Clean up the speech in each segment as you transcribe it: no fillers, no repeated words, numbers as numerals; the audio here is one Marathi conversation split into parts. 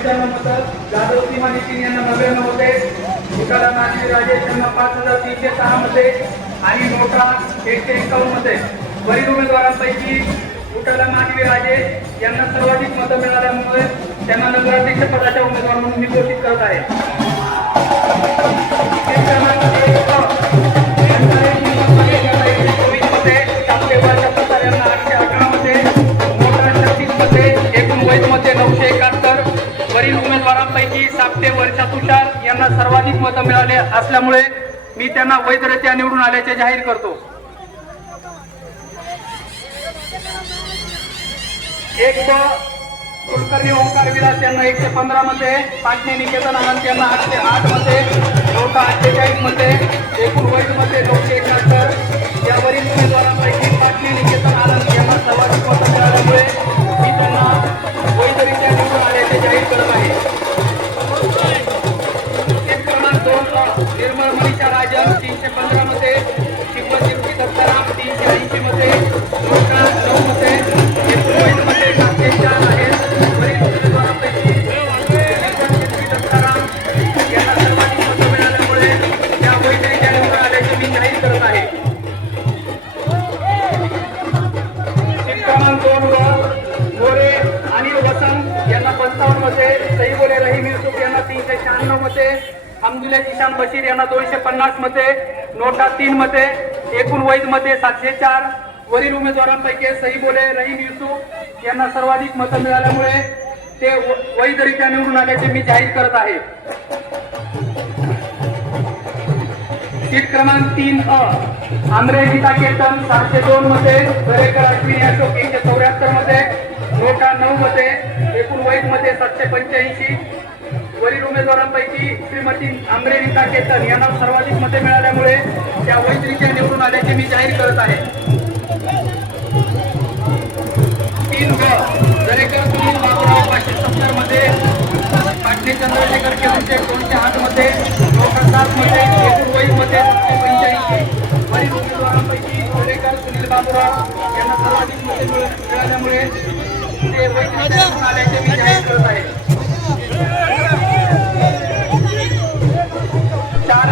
95 मतं, जाधव सीमा नितीन यांना 99 मते, उटाला मानवी राजेश यांना 5306 मते आणि नोटा 151 मते. वरील उमेदवारांपैकी उटाला मानवी राजेश यांना सर्वाधिक मतं मिळाल्यामुळे त्यांना नगराध्यक्ष पदाच्या उमेदवार म्हणून मी घोषित करत आहे. वरील उमेदवारांपैकी साप्ते वर्षा तुषार यांना सर्वाधिक मतं मिळाले असल्यामुळे मी त्यांना वैधरित्या निवडून आल्याचे जाहीर करतो. एक कुलकर्णी ओंकार विलास यांना 115 मते, पाटणे निकेतन आनंद यांना 808 मते, नोटा 48 मते, एकूण वैध मते 971. यावरील उमेदवारांपैकी पाटणे निकेतन आनंद यांना सर्वाधिक मतं मिळाल्यामुळे मी त्यांना वैधरित्या निवडून आल्याचे जाहीर करत आहे. क्रमांक 2 निर्मळ मनीषा राजन 315 मते, शिवदीप्ती दत्ताराम 380 मते, नोटा 9 मते, एकूण वैध मते 704 आहेत. वरील उमेदवारांपैकी शिवदीप्ती दत्ताराम यांना सर्वाधिक मतं मिळाल्यामुळे त्या वैधरित्या निवडून आल्याचे मी जाहीर करत आहे. क्रमांक 2 गोरे अनिल वसंत यांना 55 मते, सईबोले रहीम युसुफ यांना 396 मते, हमदुल्ला ईशान बशीर यांना 250 मते, नोटा 3 मते, एकूण वैध मते 704. वरील उमेदवारांपैकी सईबोले रहीम युसुफ यांना सर्वाधिक मतं मिळाल्यामुळे ते वैधरित्या निवडून आल्याचे मी जाहीर करत आहे. सीट क्रमांक 3 आंध्रे गीता केतन 702 मते, दरेकर अश्विनी अशोक 174 मते, नोटा 9 मते, एकूण वैध मते 785. वरील उमेदवारांपैकी श्रीमती आंध्रे गीता केतन यांना सर्वाधिक मते मिळाल्यामुळे त्या वैधरित्या निवडून आल्याचे मी जाहीर करत आहे. 3 दरेकर सुनील बाबूराव 570 मते, पाटणे चंद्रशेखर केवंचे 208 मते, नोटा 7 मते, एकूण वैध मते 785. वरील उमेदवारांपैकी दरेकर सुनील बाबूराव यांना सर्वाधिक मते मिळाल्यामुळे ते वैधरित्या निवडून आल्याचे मी जाहीर करत आहे. 4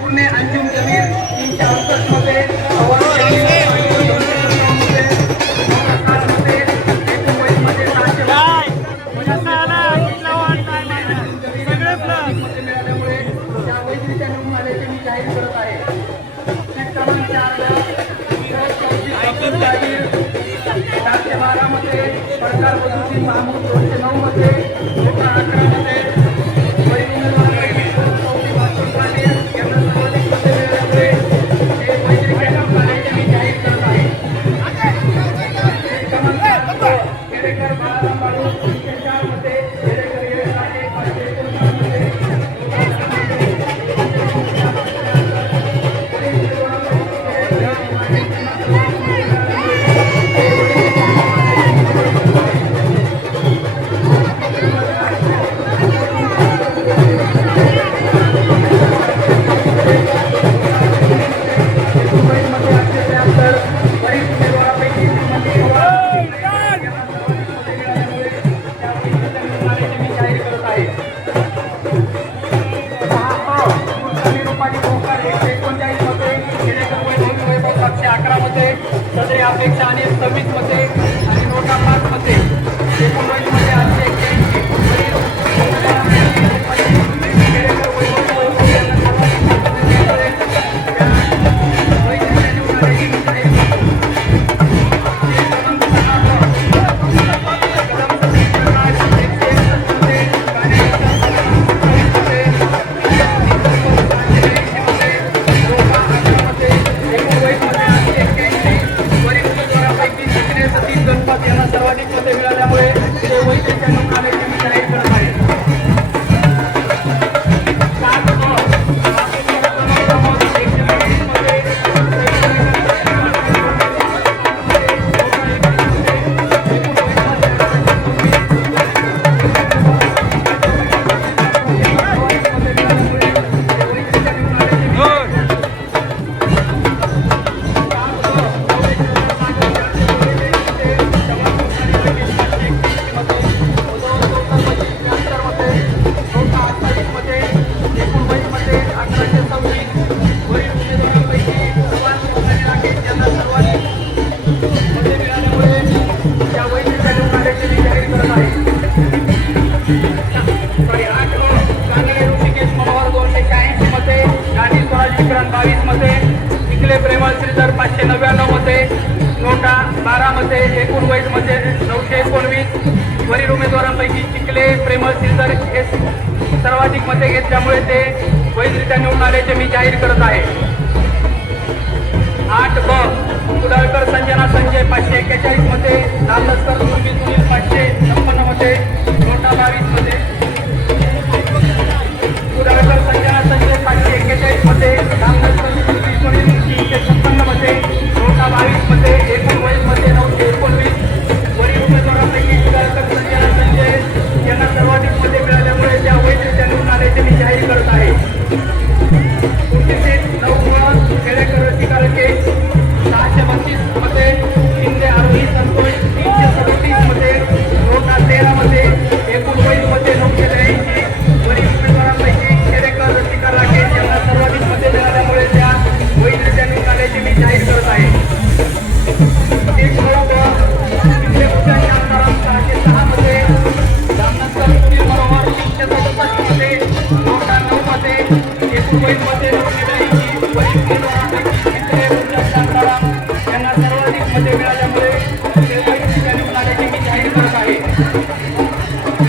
पुणे अंजुम जमीर 368 मते, मिळाल्यामुळे त्या वैधरित्या निवडून आल्याचे मी जाहीर करत आहे. क्रमांक 4 मध्ये सरकार वधूची महमूद 209 मध्ये, नोटा 11 मध्ये, वरील उमेदवारांपैकी यांना सर्वाधिक मते मिळाल्यामुळे ते वैधरित्या निवडून आल्याचे मी जाहीर करत आहे. क्रमांक 5 खेडेकर बाळाराम बाळू 304 मध्ये, खेडेकर येळेराजे 559 मध्ये, सदरी अपेक्षा आणि 26 मते आणि नोटा 5 मते, एकूण वैध मते 881. यांना सर्वाधिक मते मिळाल्यामुळे ते वैधरित्या निवडून आल्याचे मी जाहीर करत आहे. श्रीधर 599 मते, नोटा 12 मते, एकूण वैध मते 919. वरील उमेदवारांपैकी चिखले प्रेमळ श्रीधर हे सर्वाधिक मते घेतल्यामुळे ते वैधरित्या निवडून आल्याचे मी जाहीर करत आहे. 8 ब कुडाळकर संजना संजय 541 मते, रामलस्कर सुनील 556 मते, नोटा 22 मते. कुडाळकर संजना संजय 541 मते, रामलस्कर सुनील 356 मते, नोटा 22 मते, एकूण वैध मते 919. वरील उमेदवारांपैकी कुडाळकर संजना संजय यांना सर्वाधिक मते मिळाल्यामुळे त्या वैधरित्या निवडून आल्याचे मी जाहीर करत आहे. पुढची 9 खेडेकर रसिका राकेश 632 मते, शिंदे आरोही संतोष 337 मते, नोटा 13 मते, एकूण वैध मते 983. वरील उमेदवारांपैकी खेडेकर रसिका राकेश यांना सर्वाधिक मते मिळाल्यामुळे त्या वैधरित्या निवडून आल्याचे मी जाहीर करत आहे. शिंदे भूषण शांताराम 606 मते, रामनगर सुनील मनोहर 367 मते, नोटा 9 मते, एकूण वैध